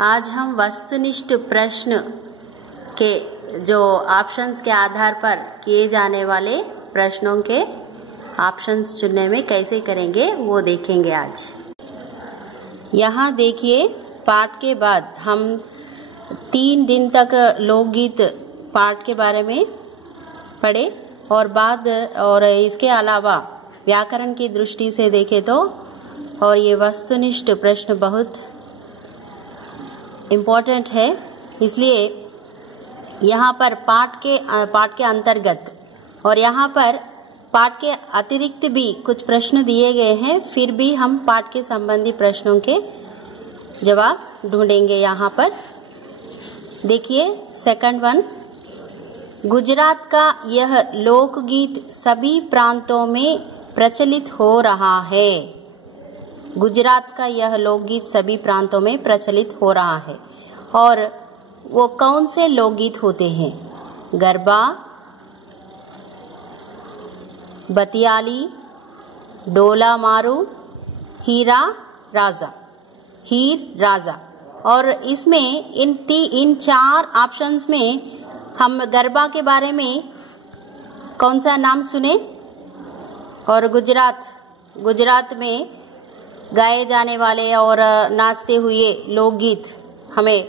आज हम वस्तुनिष्ठ प्रश्न के जो ऑप्शंस के आधार पर किए जाने वाले प्रश्नों के ऑप्शंस चुनने में कैसे करेंगे वो देखेंगे आज। यहाँ देखिए, पाठ के बाद हम 3 दिन तक लोकगीत पाठ के बारे में पढ़े और इसके अलावा व्याकरण की दृष्टि से देखें तो और ये वस्तुनिष्ठ प्रश्न बहुत इम्पोर्टेंट है, इसलिए यहाँ पर पाठ के अंतर्गत और यहाँ पर पाठ के अतिरिक्त भी कुछ प्रश्न दिए गए हैं, फिर भी हम पाठ के संबंधी प्रश्नों के जवाब ढूंढेंगे। यहाँ पर देखिए, सेकंड वन, गुजरात का यह लोकगीत सभी प्रांतों में प्रचलित हो रहा है। गुजरात का यह लोकगीत सभी प्रांतों में प्रचलित हो रहा है। और वो कौन से लोकगीत होते हैं? गरबा, बतियाली, डोला मारू, हीर राजा। और इसमें इन 4 ऑप्शंस में हम गरबा के बारे में कौन सा नाम सुने? और गुजरात में गाए जाने वाले और नाचते हुए लोकगीत हमें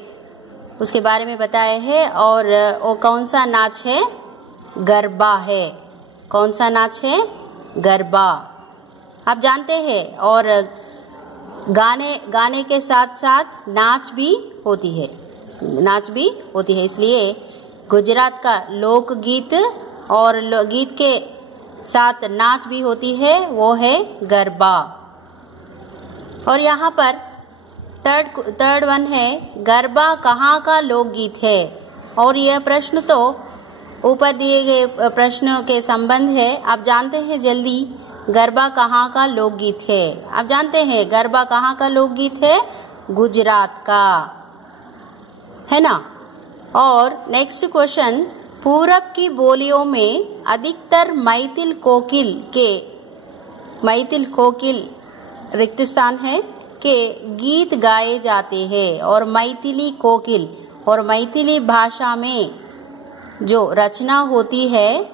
उसके बारे में बताए हैं। और वो कौन सा नाच है? गरबा है। कौन सा नाच है? गरबा, आप जानते हैं। और गाने के साथ साथ नाच भी होती है, इसलिए गुजरात का लोकगीत और गीत के साथ नाच भी होती है, वो है गरबा। और यहाँ पर थर्ड वन है, गरबा कहाँ का लोकगीत है? और यह प्रश्न तो ऊपर दिए गए प्रश्नों के संबंध है। आप जानते हैं जल्दी, गरबा कहाँ का लोकगीत है? आप जानते हैं गरबा कहाँ का लोकगीत है? गुजरात का, है ना। और नेक्स्ट क्वेश्चन, पूरब की बोलियों में अधिकतर मैथिल कोकिल रिक्त स्थान है के गीत गाए जाते हैं। और मैथिली कोकिल और मैथिली भाषा में जो रचना होती है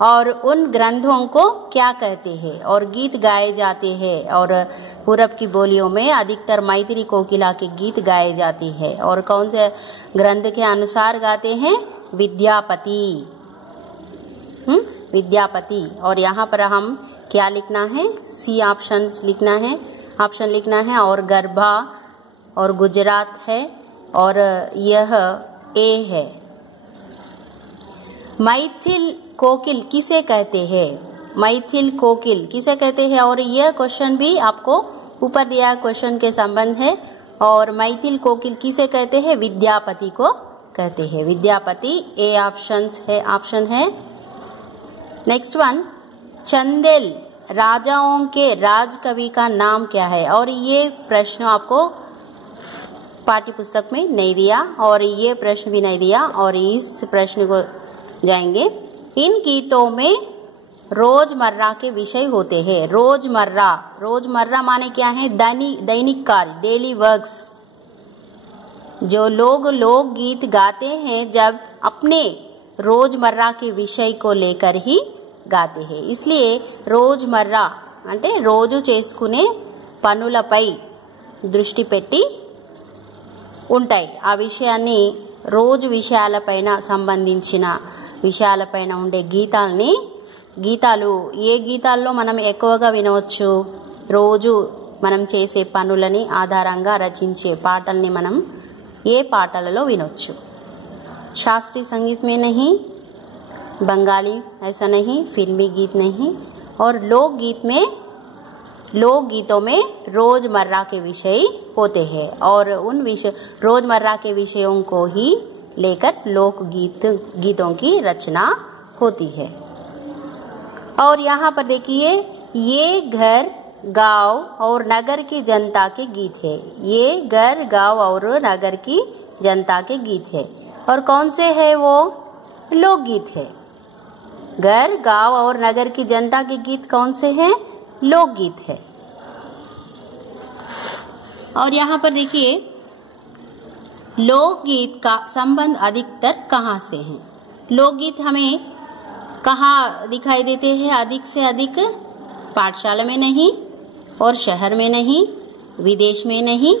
और उन ग्रंथों को क्या कहते हैं? और गीत गाए जाते हैं। और पूरब की बोलियों में अधिकतर मैथिली कोकिला के गीत गाए जाते हैं। और कौन से ग्रंथ के अनुसार गाते हैं? विद्यापति। और यहाँ पर हम क्या लिखना है? सी ऑप्शन लिखना है। और गरबा और गुजरात है और यह ए है। मैथिल कोकिल किसे कहते हैं? और यह क्वेश्चन भी आपको ऊपर दिया क्वेश्चन के संबंध है। और मैथिल कोकिल किसे कहते हैं? विद्यापति को कहते हैं। विद्यापति ए ऑप्शन है। नेक्स्ट वन, चंदेल राजाओं के राजकवि का नाम क्या है? और ये प्रश्न आपको पाठ्य पुस्तक में नहीं दिया और ये प्रश्न भी नहीं दिया। और इस प्रश्न को जाएंगे, इन गीतों में रोजमर्रा के विषय होते हैं। रोजमर्रा माने क्या है? दैनिक कार्य, डेली वर्क्स। जो लोग गीत गाते हैं जब अपने रोजमर्रा के विषय को लेकर ही गाते हैं, इसलिए रोजमर्रा అంటే రోజు చేసుకునే పనులపై దృష్టి పెట్టి ఉంటాయి। ఆ విషయాన్ని రోజు విషయాలపైన సంబంధించిన విషయాలపైన ఉండే గీతాలు ఏ గీతాల్లో మనం ఎక్కువగా వినవచ్చు? రోజు మనం చేసే పనులని ఆధారంగా రచించే పాటల్ని మనం ఏ పాటలలో వినొచ్చు? शास्त्रीय संगीत में नहीं, बंगाली ऐसा नहीं, फिल्मी गीत नहीं। और लोकगीतों में रोजमर्रा के विषय होते हैं और उन रोजमर्रा के विषयों को ही लेकर गीतों की रचना होती है। और यहाँ पर देखिए, ये घर गांव और नगर की जनता के गीत है। ये घर गांव और नगर की जनता के गीत है। और कौन से है? वो लोकगीत है। घर गांव और नगर की जनता के गीत कौन से हैं? लोकगीत है। और यहाँ पर देखिए, लोकगीत का संबंध अधिकतर कहाँ से है? लोकगीत हमें कहाँ दिखाई देते हैं अधिक से अधिक? पाठशाला में नहीं, और शहर में नहीं, विदेश में नहीं।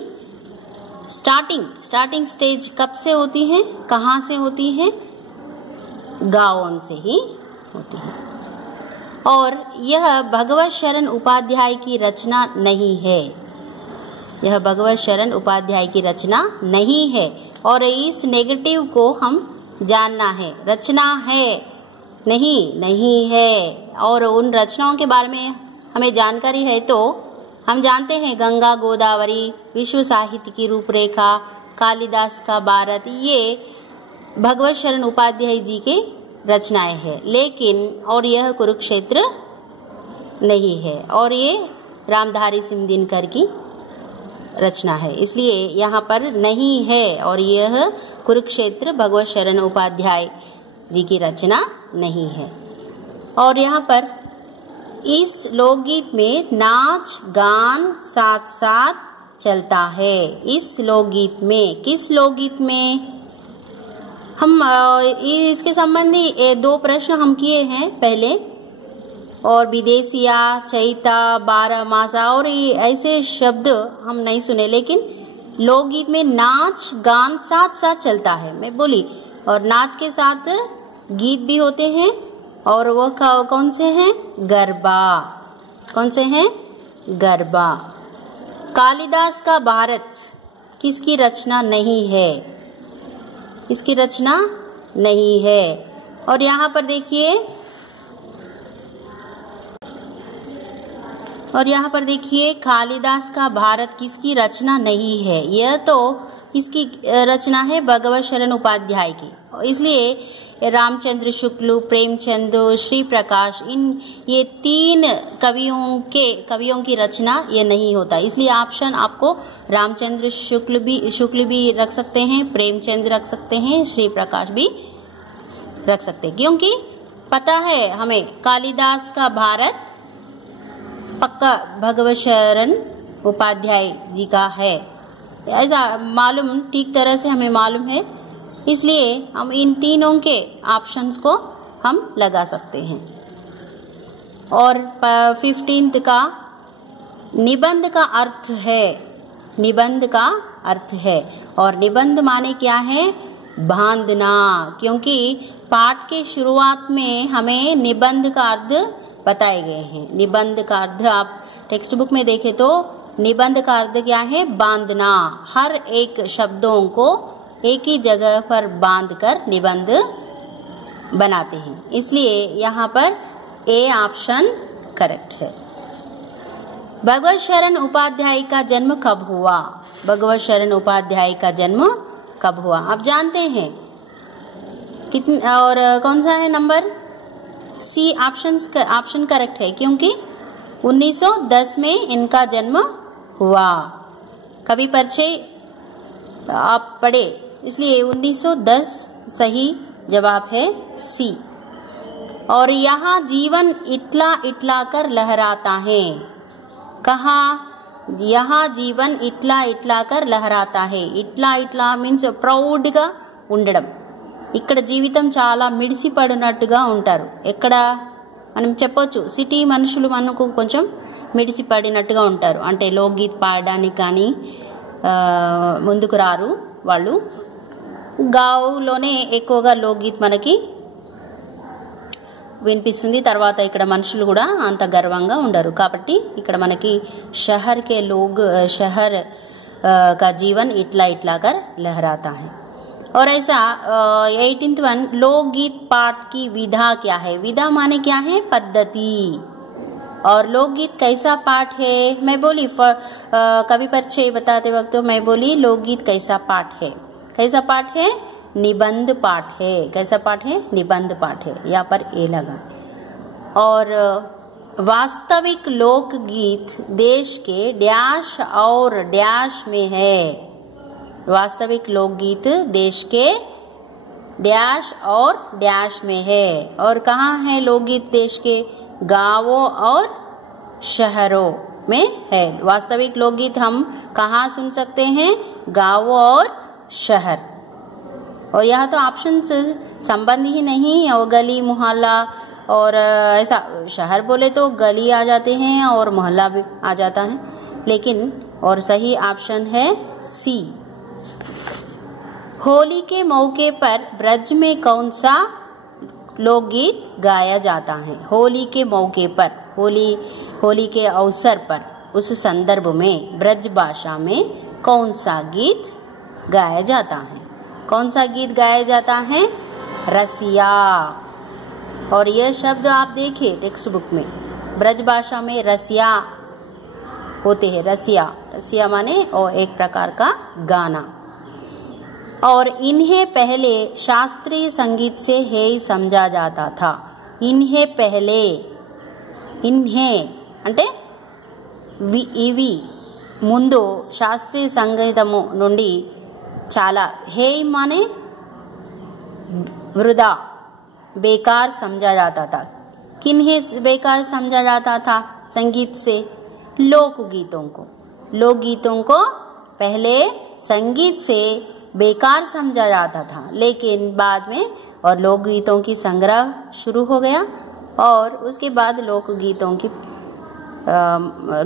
स्टार्टिंग स्टेज कब से होती है, कहाँ से होती है? गाँवों से ही होती है। और यह भगवत शरण उपाध्याय की रचना नहीं है। यह भगवत शरण उपाध्याय की रचना नहीं है, और इस नेगेटिव को हम जानना है। रचना है नहीं है, और उन रचनाओं के बारे में हमें जानकारी है तो हम जानते हैं गंगा गोदावरी, विश्व साहित्य की रूपरेखा, कालिदास का भारत, ये भगवत शरण उपाध्याय जी के रचनाएं हैं। लेकिन और यह कुरुक्षेत्र नहीं है, और ये रामधारी सिंह दिनकर की रचना है, इसलिए यहाँ पर नहीं है। और यह कुरुक्षेत्र भगवत शरण उपाध्याय जी की रचना नहीं है। और यहाँ पर इस लोकगीत में नाच गान साथ साथ चलता है। इस लोकगीत में, किस लोकगीत में? हम इसके संबंधी 2 प्रश्न हम किए हैं पहले, और विदेशिया, चैता, 12 मासा और ऐसे शब्द हम नहीं सुने, लेकिन लोकगीत में नाच गान साथ साथ चलता है, मैं बोली। और नाच के साथ गीत भी होते हैं, और वह कौन से हैं? गरबा। कौन से हैं? गरबा। कालिदास का भारत किसकी रचना नहीं है? इसकी रचना नहीं है। और यहाँ पर देखिए, कालिदास का भारत किसकी रचना नहीं है? यह तो इसकी रचना है भगवत शरण उपाध्याय की, इसलिए रामचंद्र शुक्ल, प्रेमचंद, श्री प्रकाश, ये 3 कवियों की रचना ये नहीं होता। इसलिए ऑप्शन आपको रामचंद्र शुक्ल भी रख सकते हैं, प्रेमचंद रख सकते हैं, श्री प्रकाश भी रख सकते हैं, क्योंकि पता है हमें कालिदास का भारत पक्का भगवत शरण उपाध्याय जी का है, ऐसा मालूम, ठीक तरह से हमें मालूम है, इसलिए हम इन तीनों के ऑप्शंस को हम लगा सकते हैं। और 15th का निबंध का अर्थ है। निबंध का अर्थ है, और निबंध माने क्या है? बांधना, क्योंकि पाठ के शुरुआत में हमें निबंध का अर्थ बताए गए हैं। निबंध का अर्थ आप टेक्स्ट बुक में देखें तो निबंध का अर्थ क्या है? बांधना। हर एक शब्दों को एक ही जगह पर बांधकर निबंध बनाते हैं, इसलिए यहाँ पर ए ऑप्शन करेक्ट है। भगवत शरण उपाध्याय का जन्म कब हुआ? भगवत शरण उपाध्याय का जन्म कब हुआ? आप जानते हैं कितने, और कौन सा है नंबर? सी ऑप्शन करेक्ट है, क्योंकि 1910 में इनका जन्म हुआ। कवि परिचय आप पढ़े, इसलिए 1910 सही जवाब है सी। और यहाँ जीवन इटला इटला कर लहराता है। कहाँ? यहाँ जीवन इटला इटला कर लहराता है। ఇట్లా ఇట్లా మీన్స్ ప్రౌడ్గా ఉండడం. ఇక్కడ జీవితం చాలా మిడిసిపడినట్టుగా ఉంటారు. ఎక్కడ మనం చెప్పొచ్చు సిటీ మనుషులు మనకు కొంచెం మిడిసిపడినట్టుగా ఉంటారు, అంటే లోక్గీత్ పాడడానికి కానీ ముందుకు రారు వాళ్ళు. గావ్లోనే ఎక్కువగా లోక్గీత్ మనకి వినిపిస్తుంది. తర్వాత ఇక్కడ మనుషులు కూడా అంత గర్వంగా ఉండరు, కాబట్టి ఇక్కడ మనకి शहर के लोग शहर का जीवन इटला इटला कर लहराता है. और ऐसा 18th वन लोकगीत पाठ की विधा क्या है? विधा माने क्या है? पद्धति. और लोकगीत कैसा पाठ है? मैं बोली कवि परिचय बताते वक्त तो मैं बोली लोकगीत कैसा पाठ है. कैसा पाठ है? निबंध पाठ है. कैसा पाठ है? निबंध पाठ है. यहाँ पर ए लगा. और वास्तविक लोकगीत देश के डैश और डैश में है. वास्तविक लोकगीत देश के डैश और डैश में है. और कहाँ है लोकगीत देश के? गांवों और शहरों में है. वास्तविक लोकगीत हम कहाँ सुन सकते हैं? गांवों और शहर। और यहाँ तो ऑप्शन से संबंध ही नहीं, और गली मोहल्ला और ऐसा, शहर बोले तो गली आ जाते हैं और मोहल्ला भी आ जाता है, लेकिन और सही ऑप्शन है सी। होली के मौके पर ब्रज में कौन सा लोकगीत गाया जाता है? होली के मौके पर, होली के अवसर पर, उस संदर्भ में ब्रज भाषा में कौन सा गीत गाया जाता है? कौन सा गीत गाया जाता है? रसिया। और यह शब्द आप देखिए टेक्स्ट बुक में, ब्रज भाषा में रसिया होते हैं। रसिया माने और एक प्रकार का गाना। और इन्हें पहले शास्त्रीय संगीत से हेय समझा जाता था। इन्हें पहले, इन्हें అంటే ఇవి ముందు శాస్త్రీయ సంగీతము నుండి చాలా, हेय माने वृथा, बेकार समझा जाता था। किन्हें बेकार समझा जाता था? संगीत से लोकगीतों को। लोकगीतों को पहले संगीत से बेकार समझा जाता था, लेकिन बाद में और लोकगीतों की संग्रह शुरू हो गया और उसके बाद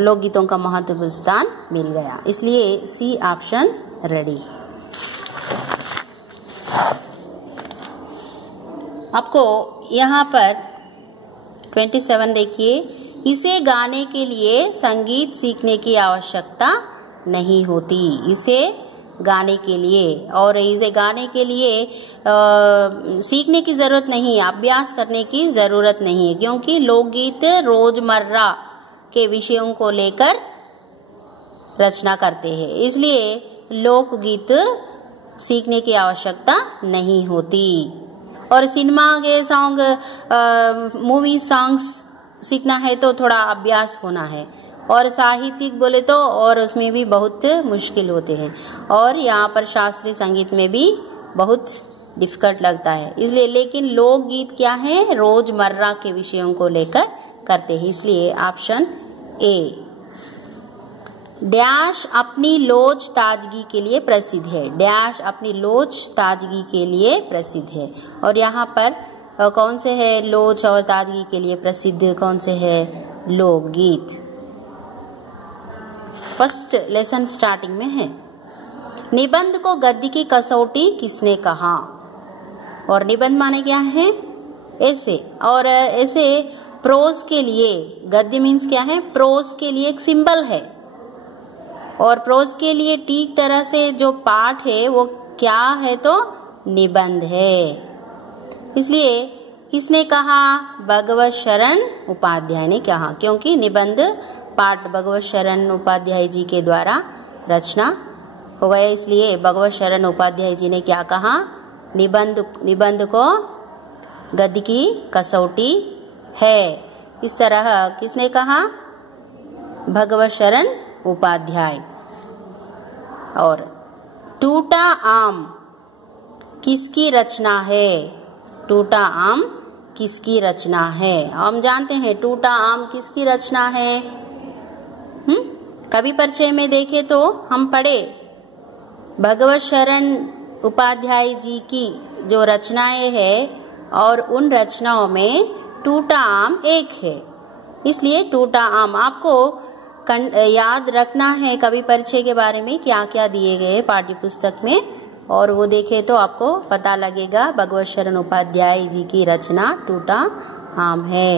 लोकगीतों का महत्वपूर्ण स्थान मिल गया। इसलिए सी ऑप्शन रेडी। आपको यहाँ पर 27 देखिए, इसे गाने के लिए संगीत सीखने की आवश्यकता नहीं होती। इसे गाने के लिए, और इसे गाने के लिए सीखने की ज़रूरत नहीं है, अभ्यास करने की ज़रूरत नहीं है, क्योंकि लोकगीत रोज़मर्रा के विषयों को लेकर रचना करते हैं। इसलिए लोकगीत सीखने की आवश्यकता नहीं होती। और सिनेमा के सॉन्ग, मूवी सॉन्ग्स सीखना है तो थोड़ा अभ्यास होना है, और साहित्यिक बोले तो और उसमें भी बहुत मुश्किल होते हैं, और यहाँ पर शास्त्रीय संगीत में भी बहुत डिफिकल्ट लगता है। इसलिए लेकिन लोकगीत क्या है? रोजमर्रा के विषयों को लेकर करते हैं। इसलिए ऑप्शन ए। डैश अपनी लोच ताजगी के लिए प्रसिद्ध है। डैश अपनी लोच ताजगी के लिए प्रसिद्ध है। और यहाँ पर कौन से है लोच और ताजगी के लिए प्रसिद्ध? कौन से है? लोकगीत। फर्स्ट लेसन स्टार्टिंग में है, निबंध को गद्य की कसौटी किसने कहा? और निबंध माने क्या है? ऐसे। और ऐसे प्रोस के लिए, गद्य मीन्स क्या है? प्रोस के लिए एक सिंबल है, और प्रोस के लिए ठीक तरह से जो पाठ है वो क्या है? तो निबंध है। इसलिए किसने कहा? भगवत शरण उपाध्याय ने कहा, क्योंकि निबंध पाठ भगवत शरण उपाध्याय जी के द्वारा रचना हो गया। इसलिए भगवत शरण उपाध्याय जी ने क्या कहा? निबंध को गद्य की कसौटी है। इस तरह किसने कहा? भगवत शरण उपाध्याय। और टूटा आम किसकी रचना है? टूटा आम किसकी रचना है? हम जानते हैं टूटा आम किसकी रचना है। कवि परिचय में देखे तो हम पढ़े भगवत शरण उपाध्याय जी की जो रचनाएं हैं, और उन रचनाओं में टूटा आम एक है। इसलिए टूटा आम आपको याद रखना है कवि परिचय के बारे में क्या क्या दिए गए पाठ्य पुस्तक में, और वो देखे तो आपको पता लगेगा भगवत शरण उपाध्याय जी की रचना टूटा आम है।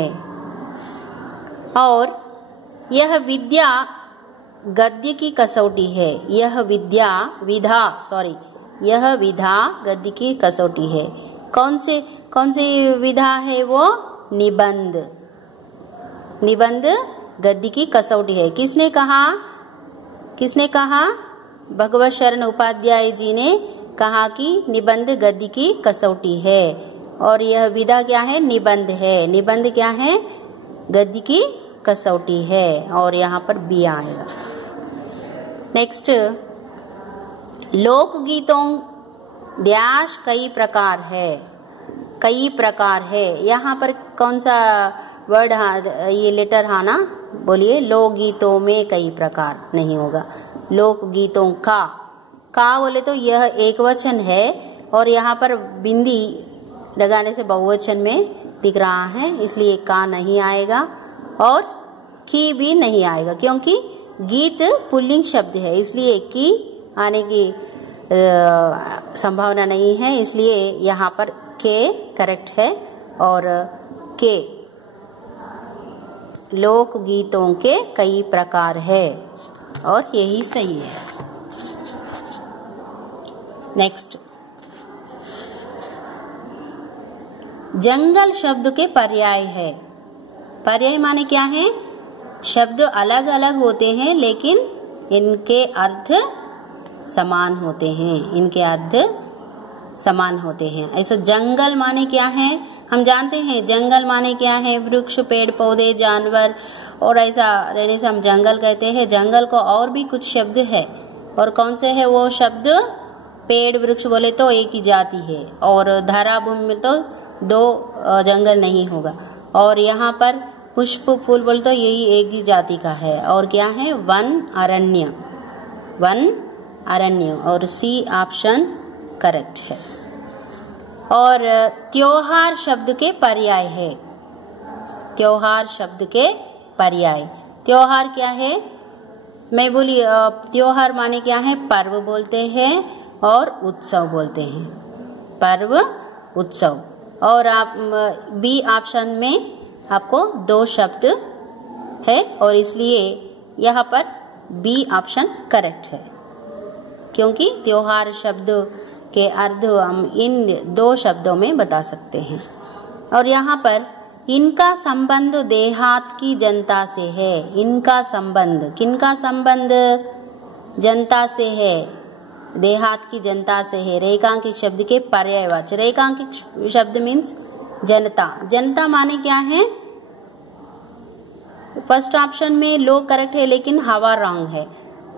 और यह विद्या गद्य की कसौटी है। यह विधा गद्य की कसौटी है। कौन सी विधा है? वो निबंध गद्य की कसौटी है। किसने कहा? भगवत शरण उपाध्याय जी ने कहा कि निबंध गद्य की कसौटी है। और यह विधा क्या है? निबंध है। निबंध क्या है? गद्य की कसौटी है। और यहाँ पर बी आएगा। नेक्स्ट, लोकगीतों डैश कई प्रकार है। यहाँ पर कौन सा वर्ड ये लेटर आना? बोलिए। लोकगीतों में कई प्रकार नहीं होगा, लोकगीतों का का बोले तो यह एक वचन है और यहाँ पर बिंदी लगाने से बहुवचन में दिख रहा है, इसलिए का नहीं आएगा और की भी नहीं आएगा, क्योंकि गीत पुल्लिंग शब्द है, इसलिए की आने की संभावना नहीं है, इसलिए यहाँ पर के करेक्ट है। और के लोक गीतों के कई प्रकार है और यही सही है। नेक्स्ट, जंगल शब्द के पर्याय है। पर्याय माने क्या है? शब्द अलग अलग होते हैं लेकिन इनके अर्थ समान होते हैं, इनके अर्थ समान होते हैं। ऐसा जंगल माने क्या है? हम जानते हैं जंगल माने क्या है, वृक्ष, पेड़ पौधे, जानवर, और ऐसा रहने से हम जंगल कहते हैं। जंगल को और भी कुछ शब्द है, और कौन से है वो शब्द? पेड़ वृक्ष बोले तो एक ही जाति है, और धारा भूमि में तो दो जंगल नहीं होगा, और यहाँ पर पुष्प फूल बोले तो यही एक ही जाति का है। और क्या है? वन अरण्य, वन अरण्य, और सी ऑप्शन करेक्ट है। और त्योहार शब्द के पर्याय है। त्योहार शब्द के पर्याय, त्योहार क्या है? मैं बोली त्योहार माने क्या है? पर्व बोलते हैं और उत्सव बोलते हैं, पर्व उत्सव। और आप बी ऑप्शन में आपको दो शब्द है और इसलिए यहाँ पर बी ऑप्शन करेक्ट है, क्योंकि त्योहार शब्द के अर्थ हम इन दो शब्दों में बता सकते हैं। और यहाँ पर इनका संबंध देहात की जनता से है। इनका संबंध, किनका संबंध? जनता से है, देहात की जनता से है। रेखांकित शब्द के पर्यायवाची, रेखांकित शब्द मीन्स जनता। जनता माने क्या है? फर्स्ट ऑप्शन में लोग करेक्ट है लेकिन हवा रॉन्ग है,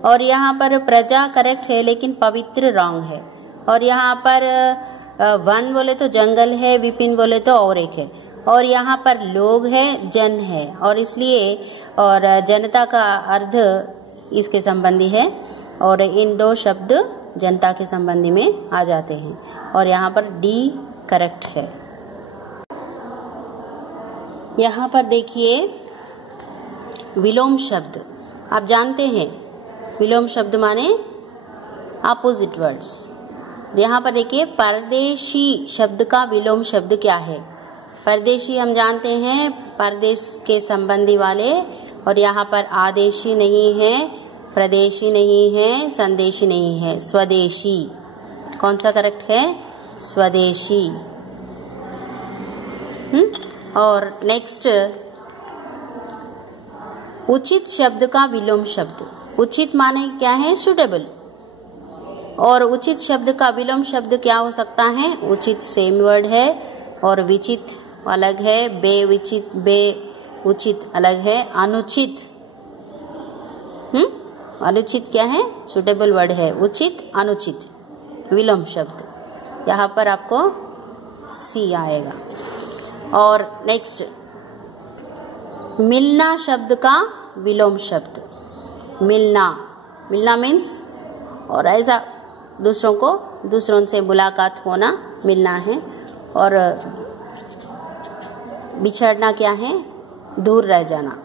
और यहाँ पर प्रजा करेक्ट है लेकिन पवित्र रॉन्ग है, और यहाँ पर वन बोले तो जंगल है, विपिन बोले तो और एक है, और यहाँ पर लोग है, जन है, और इसलिए और जनता का अर्थ इसके संबंधी है, और इन दो शब्द जनता के संबंधी में आ जाते हैं, और यहाँ पर डी करेक्ट है। यहाँ पर देखिए विलोम शब्द, आप जानते हैं विलोम शब्द माने अपोजिट वर्ड्स। यहाँ पर देखिए परदेशी शब्द का विलोम शब्द क्या है? परदेशी हम जानते हैं परदेश के संबंधी वाले, और यहाँ पर आदेशी नहीं है, प्रदेशी नहीं है, संदेशी नहीं है, स्वदेशी। कौन सा करेक्ट है? स्वदेशी। और नेक्स्ट, उचित शब्द का विलोम शब्द। उचित माने क्या है? सूटेबल, और उचित शब्द का विलोम शब्द क्या हो सकता है? उचित सेम वर्ड है, और विचित अलग है, बेविचित बे उचित अलग है, अनुचित अनुचित क्या है? सूटेबल वर्ड है, उचित अनुचित विलोम शब्द। यहाँ पर आपको सी आएगा। और नेक्स्ट, मिलना शब्द का विलोम शब्द। मिलना, मिलना मीन्स और ऐसा दूसरों से मुलाकात होना, मिलना है, और बिछड़ना क्या है? दूर रह जाना।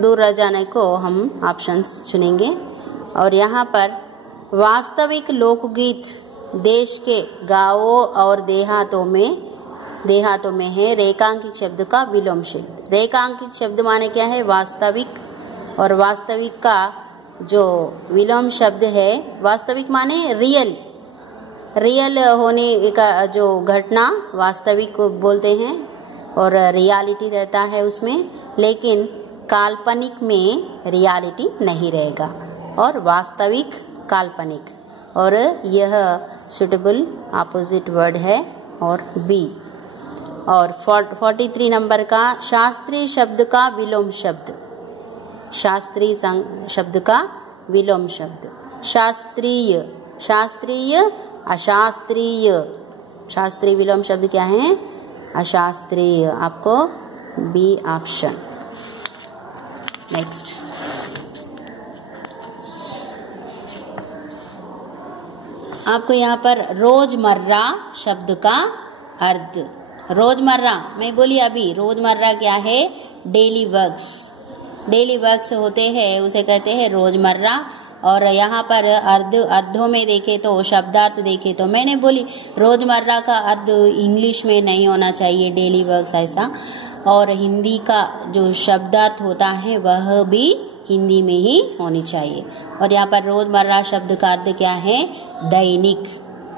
दूर रह जाने को हम ऑप्शंस चुनेंगे। और यहाँ पर वास्तविक लोकगीत देश के गांवों और देहातों में है। रेखांकित शब्द का विलोम शब्द। रेखांकित शब्द माने क्या है? वास्तविक, और वास्तविक का जो विलोम शब्द है, वास्तविक माने रियल, रियल होने का जो घटना वास्तविक को बोलते हैं, और रियलिटी रहता है उसमें, लेकिन काल्पनिक में रियलिटी नहीं रहेगा, और वास्तविक काल्पनिक, और यह सुटेबल अपोजिट वर्ड है, और बी। और 43 नंबर का शास्त्रीय शब्द का विलोम शब्द। शास्त्रीय शब्द का विलोम शब्द। शास्त्रीय, शास्त्रीय, अशास्त्रीय। शास्त्रीय विलोम शब्द क्या है? अशास्त्रीय। आपको बी ऑप्शन। नेक्स्ट, आपको यहाँ पर रोजमर्रा शब्द का अर्थ, रोजमर्रा मैं बोली अभी, रोजमर्रा क्या है? डेली वर्क्स, डेली वर्क्स होते हैं उसे कहते हैं रोजमर्रा। और यहाँ पर अर्थों में देखे तो, शब्दार्थ देखे तो मैंने बोली रोजमर्रा का अर्थ इंग्लिश में नहीं होना चाहिए, डेली वर्क्स ऐसा, और हिंदी का जो शब्दार्थ होता है वह भी हिंदी में ही होनी चाहिए। और यहाँ पर रोजमर्रा शब्द का अर्थ क्या है? दैनिक,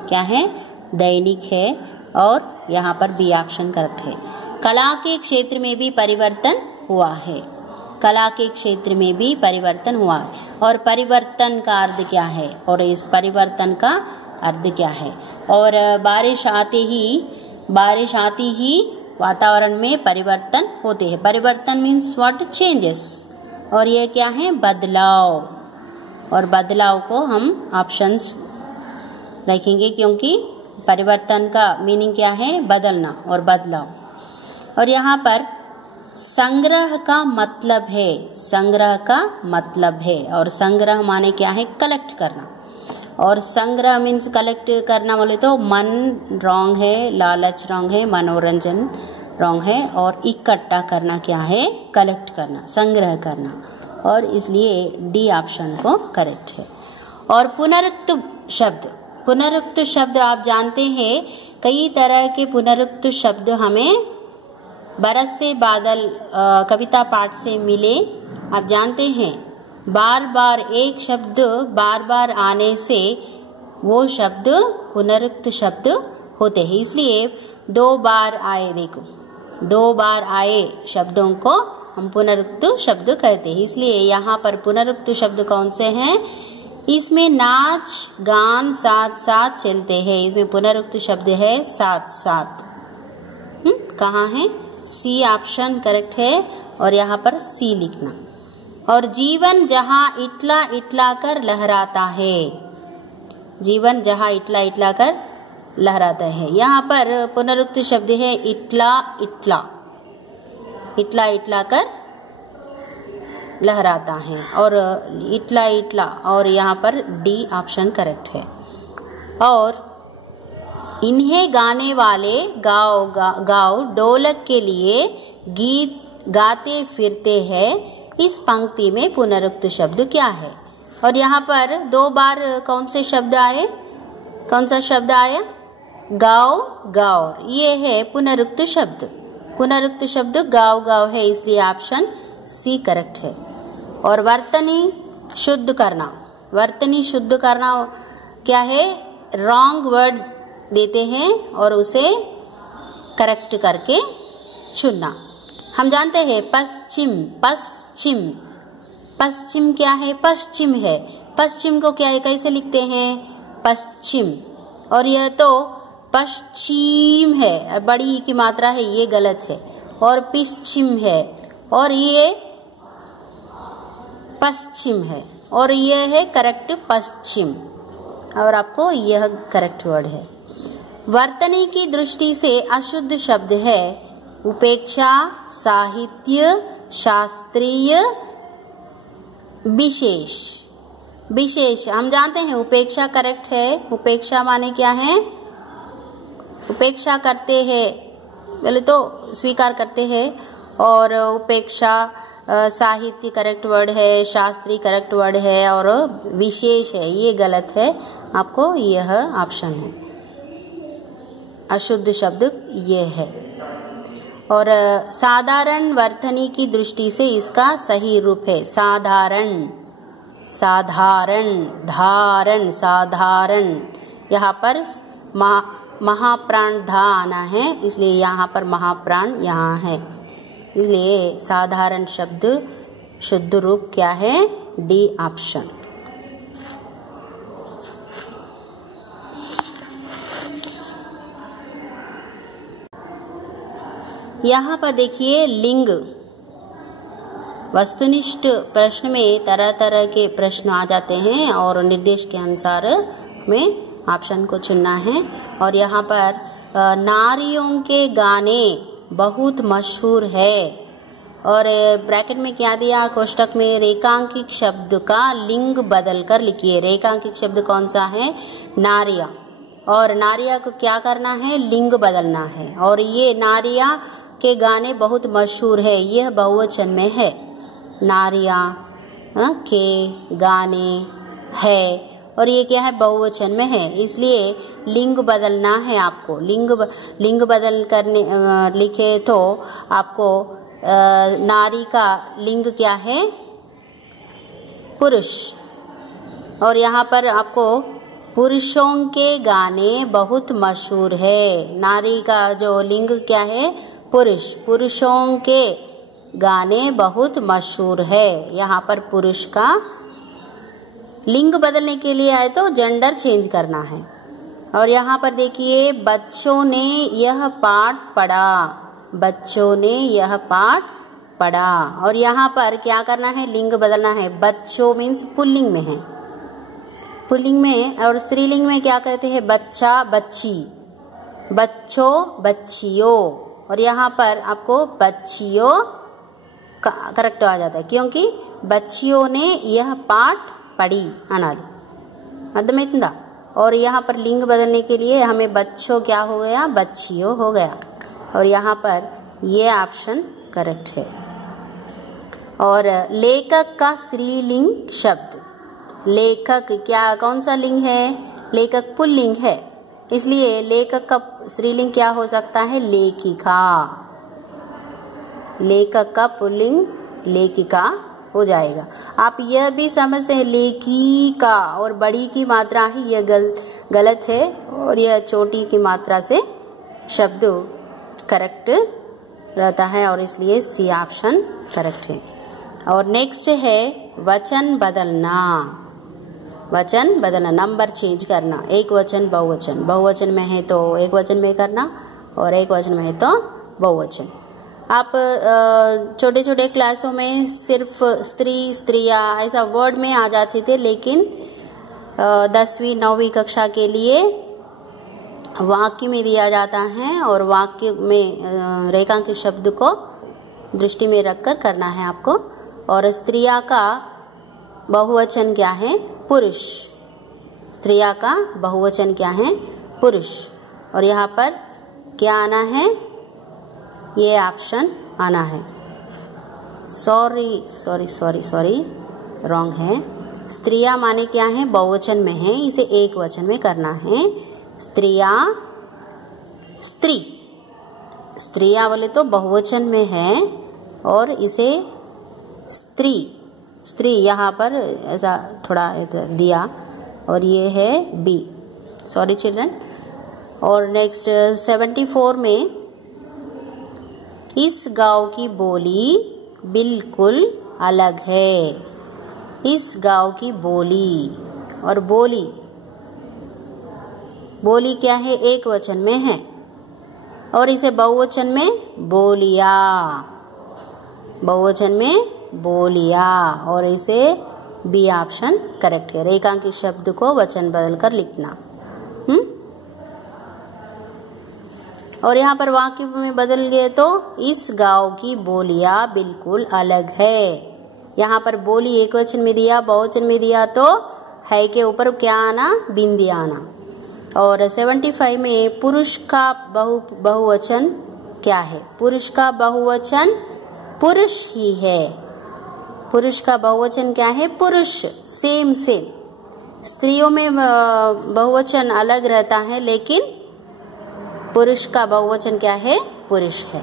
क्या है? दैनिक है। और यहाँ पर बी ऑप्शन करेक्ट है। कला के क्षेत्र में भी परिवर्तन हुआ है, कला के क्षेत्र में भी परिवर्तन हुआ है। और परिवर्तन का अर्थ क्या है? और इस परिवर्तन का अर्थ क्या है? और बारिश आती ही वातावरण में परिवर्तन होते हैं। परिवर्तन मीन्स व्हाट? चेंजेस। और ये क्या है? बदलाव। और बदलाव को हम ऑप्शंस रखेंगे क्योंकि परिवर्तन का मीनिंग क्या है? बदलना और बदलाव। और यहाँ पर संग्रह का मतलब है, संग्रह का मतलब है। और संग्रह माने क्या है? कलेक्ट करना। और संग्रह मीन्स कलेक्ट करना बोले तो मन रॉन्ग है, लालच रॉन्ग है, मनोरंजन रॉन्ग है। और इकट्ठा करना क्या है? कलेक्ट करना, संग्रह करना। और इसलिए डी ऑप्शन को करेक्ट है। और पुनरुक्त शब्द, पुनरुक्त शब्द आप जानते हैं कई तरह के पुनरुक्त शब्द हमें बरसते बादल कविता पाठ से मिले। आप जानते हैं बार बार एक शब्द बार बार आने से वो शब्द पुनरुक्त शब्द होते हैं। इसलिए दो बार आए, देखो दो बार आए शब्दों को हम पुनरुक्त शब्द कहते हैं। इसलिए यहाँ पर पुनरुक्त शब्द कौन से हैं? इसमें नाच गान साथ साथ चलते हैं, इसमें पुनरुक्त शब्द है साथ साथ। कहाँ है? सी ऑप्शन करेक्ट है। और यहाँ पर सी लिखना। और जीवन जहाँ इटला इटला कर लहराता है, जीवन जहाँ इटला इटला कर लहराता है। यहाँ पर पुनरुक्त शब्द है इटला इटला, इटला इटला कर लहराता है। और इटला इटला, और यहाँ पर डी ऑप्शन करेक्ट है। और इन्हें गाने वाले गाओ ढोलक के लिए गीत गाते फिरते हैं। इस पंक्ति में पुनरुक्त शब्द क्या है? और यहाँ पर दो बार कौन से शब्द आए? कौन सा शब्द आया? गाओ गाओ, ये है पुनरुक्त शब्द। पुनरुक्त शब्द गाओ गाओ है, इसलिए ऑप्शन सी करेक्ट है। और वर्तनी शुद्ध करना, वर्तनी शुद्ध करना क्या है? रॉन्ग वर्ड देते हैं और उसे करेक्ट करके चुनना। हम जानते हैं पश्चिम, पश्चिम, पश्चिम क्या है? पश्चिम है। पश्चिम को क्या है? कैसे लिखते हैं? पश्चिम। और यह तो पश्चिम है, बड़ी की मात्रा है, ये गलत है। और पश्चिम है, और ये पश्चिम है, और ये है करेक्ट पश्चिम। और आपको यह करेक्ट वर्ड है। वर्तनी की दृष्टि से अशुद्ध शब्द है उपेक्षा, साहित्य, शास्त्रीय, विशेष। विशेष हम जानते हैं उपेक्षा करेक्ट है। उपेक्षा माने क्या है? उपेक्षा करते हैं, पहले तो स्वीकार करते हैं। और उपेक्षा, साहित्य करेक्ट वर्ड है, शास्त्रीय करेक्ट वर्ड है, और विशेष है ये गलत है। आपको यह ऑप्शन है, अशुद्ध शब्द ये है। और साधारण वर्तनी की दृष्टि से इसका सही रूप है साधारण, साधारण, धारण, साधारण। यहाँ पर महाप्राण धा आना है, इसलिए यहाँ पर महाप्राण यहाँ है। इसलिए साधारण शब्द शुद्ध रूप क्या है? D option. यहाँ पर देखिए लिंग। वस्तुनिष्ठ प्रश्न में तरह तरह के प्रश्न आ जाते हैं और निर्देश के अनुसार में ऑप्शन को चुनना है। और यहाँ पर नारियों के गाने बहुत मशहूर है। और ब्रैकेट में क्या दिया, कोष्टक में रेखांकित शब्द का लिंग बदल कर लिखिए। रेखांकित शब्द कौन सा है, नारिया, और नारिया को क्या करना है, लिंग बदलना है। और ये नारिया के गाने बहुत मशहूर है, यह बहुवचन में है, नारिया के गाने है, और ये क्या है, बहुवचन में है, इसलिए लिंग बदलना है आपको। लिंग बदल करने लिखे तो आपको नारी का लिंग क्या है, पुरुष, और यहाँ पर आपको पुरुषों के गाने बहुत मशहूर है। नारी का जो लिंग क्या है, पुरुष, पुरुषों के गाने बहुत मशहूर है। यहाँ पर पुरुष का लिंग बदलने के लिए आए तो जेंडर चेंज करना है। और यहाँ पर देखिए, बच्चों ने यह पाठ पढ़ा, बच्चों ने यह पाठ पढ़ा, और यहाँ पर क्या करना है, लिंग बदलना है। बच्चों मीन्स पुल्लिंग में है, पुल्लिंग में, और स्त्रीलिंग में क्या कहते हैं, बच्चा बच्ची, बच्चों बच्चियों, और यहाँ पर आपको बच्चियों करेक्ट आ जाता है, क्योंकि बच्चियों ने यह पाठ पढ़ी अनादि, अर्थमैతుందా। और यहाँ पर लिंग बदलने के लिए हमें बच्चों क्या हो गया, बच्चियों हो गया, और यहाँ पर ये ऑप्शन करेक्ट है। और लेखक का स्त्रीलिंग शब्द, लेखक क्या कौन सा लिंग है, लेखक पुल्लिंग है, इसलिए लेखक का स्त्रीलिंग क्या हो सकता है, लेखिका, लेखक का पुल्लिंग लेखिका हो जाएगा। आप यह भी समझते हैं लेखिका और बड़ी की मात्रा है, यह गलत है, और यह छोटी की मात्रा से शब्द करेक्ट रहता है, और इसलिए सी ऑप्शन करेक्ट है। और नेक्स्ट है वचन बदलना, वचन बदलना, नंबर चेंज करना, एक वचन बहुवचन, बहुवचन में है तो एक वचन में करना, और एक वचन में है तो बहुवचन। आप छोटे छोटे क्लासों में सिर्फ स्त्री, स्त्रिया ऐसा वर्ड में आ जाते थे, लेकिन 10वीं 9वीं कक्षा के लिए वाक्य में दिया जाता है, और वाक्य में रेखांकित शब्द को दृष्टि में रखकर करना है आपको। और स्त्रिया का बहुवचन क्या है, पुरुष, स्त्रिया का बहुवचन क्या है, पुरुष, और यहाँ पर क्या आना है, ये ऑप्शन आना है, सॉरी रॉन्ग है। स्त्रिया माने क्या है, बहुवचन में है, इसे एक वचन में करना है, स्त्रिया, स्त्री, स्त्रिया बोले तो बहुवचन में है, और इसे स्त्री, स्त्री यहाँ पर ऐसा थोड़ा दिया, और ये है बी, सॉरी चिल्ड्रन। और नेक्स्ट 74 में, इस गांव की बोली बिल्कुल अलग है, इस गांव की बोली, और बोली, बोली क्या है, एक वचन में है, और इसे बहुवचन में बोलिया, बहुवचन में बोलिया, और इसे बी ऑप्शन करेक्ट है। रेखांकित शब्द को वचन बदल कर लिखना। और यहाँ पर वाक्य में बदल गए तो, इस गांव की बोलियां बिल्कुल अलग है, यहाँ पर बोली एक वचन में दिया, बहुवचन में दिया तो है के ऊपर क्या आना, बिंदी आना। और 75 में पुरुष का बहुवचन क्या है, पुरुष का बहुवचन पुरुष ही है, पुरुष का बहुवचन क्या है, पुरुष, सेम सेम। स्त्रियों में बहुवचन अलग रहता है, लेकिन पुरुष का बहुवचन क्या है, पुरुष है।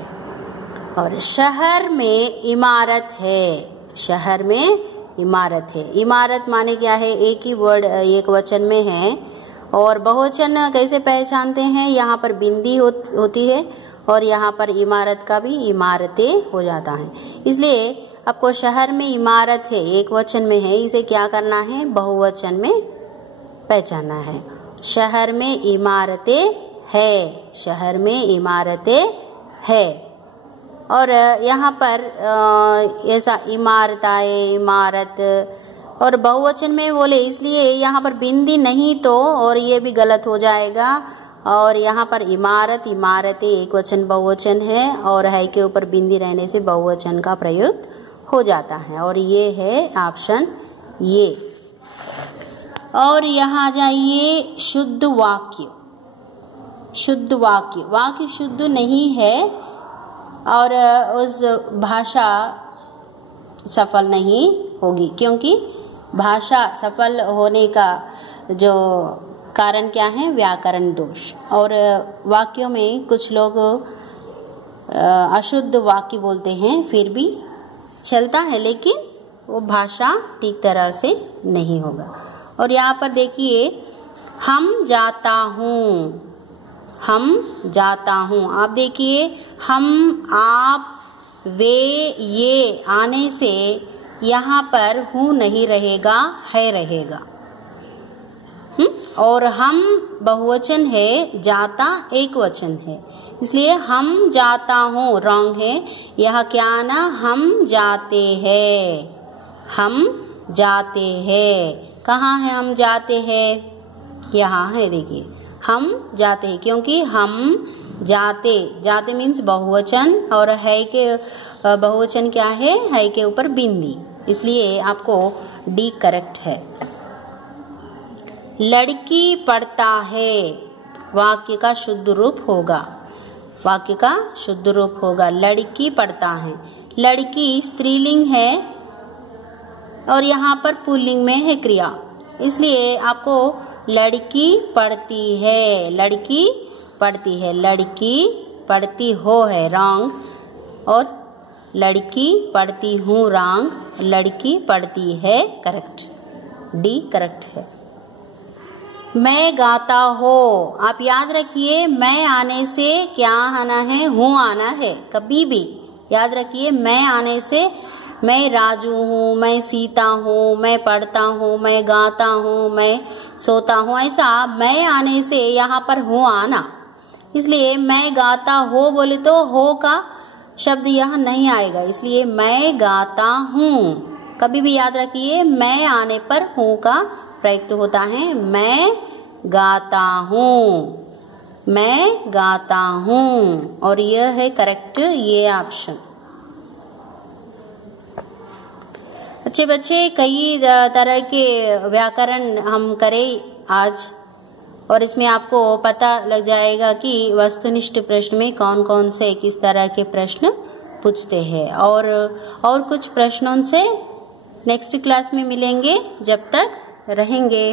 और शहर में इमारत है, शहर में इमारत है, इमारत माने क्या है, एक ही वर्ड एक वचन में है। और बहुवचन कैसे पहचानते हैं, यहाँ पर बिंदी होती है, और यहाँ पर इमारत का भी इमारतें हो जाता है। इसलिए आपको शहर में इमारत है, एक वचन में है, इसे क्या करना है, बहुवचन में पहचानना है। शहर में इमारतें है, शहर में इमारतें है। और यहाँ पर ऐसा इमारत आए, इमारत, और बहुवचन में बोले इसलिए यहाँ पर बिंदी नहीं तो, और ये भी गलत हो जाएगा, और यहाँ पर इमारत, इमारतें एक वचन बहुवचन है और है के ऊपर बिंदी रहने से बहुवचन का प्रयोग हो जाता है और ये है ऑप्शन ये। और यहाँ जाइए शुद्ध वाक्य। शुद्ध वाक्य, वाक्य शुद्ध नहीं है और उस भाषा सफल नहीं होगी, क्योंकि भाषा सफल होने का जो कारण क्या है, व्याकरण दोष। और वाक्यों में कुछ लोग अशुद्ध वाक्य बोलते हैं, फिर भी चलता है, लेकिन वो भाषा ठीक तरह से नहीं होगा। और यहाँ पर देखिए हम जाता हूँ, हम जाता हूँ। आप देखिए हम, आप, वे, ये आने से यहाँ पर हूँ नहीं रहेगा, है रहेगा। और हम बहुवचन है, जाता एक वचन है, इसलिए हम जाता हूँ रॉन्ग है। यह क्या आना, हम जाते हैं, हम जाते हैं। कहाँ है हम जाते हैं, यहाँ है, देखिए हम जाते हैं, क्योंकि हम जाते, जाते मीन्स बहुवचन और है के बहुवचन क्या है के ऊपर बिंदी, इसलिए आपको डी करेक्ट है। लड़की पढ़ता है, वाक्य का शुद्ध रूप होगा, वाक्य का शुद्ध रूप होगा लड़की पढ़ता है। लड़की स्त्रीलिंग है और यहाँ पर पुल्लिंग में है क्रिया, इसलिए आपको लड़की पढ़ती है, लड़की पढ़ती है, लड़की पढ़ती हो है रॉन्ग, और लड़की पढ़ती हूँ रॉन्ग, लड़की पढ़ती है करेक्ट, डी करेक्ट है। मैं गाता हो, आप याद रखिए मैं आने से क्या आना है, हूँ आना है, कभी भी याद रखिए। मैं आने से मैं राजू हूँ, मैं सीता हूँ, मैं पढ़ता हूँ, मैं गाता हूँ, मैं सोता हूँ, ऐसा मैं आने से यहाँ पर हूँ आना, इसलिए मैं गाता हो बोले तो हो का शब्द यहाँ नहीं आएगा, इसलिए मैं गाता हूँ। कभी भी याद रखिए मैं आने पर हूँ का प्रयुक्त होता है। मैं गाता हूँ, मैं गाता हूँ, और यह है करेक्ट, ये ऑप्शन। अच्छे बच्चे, कई तरह के व्याकरण हम करें आज, और इसमें आपको पता लग जाएगा कि वस्तुनिष्ठ प्रश्न में कौन कौन से किस तरह के प्रश्न पूछते हैं। और कुछ प्रश्नों से नेक्स्ट क्लास में मिलेंगे, जब तक रहेंगे।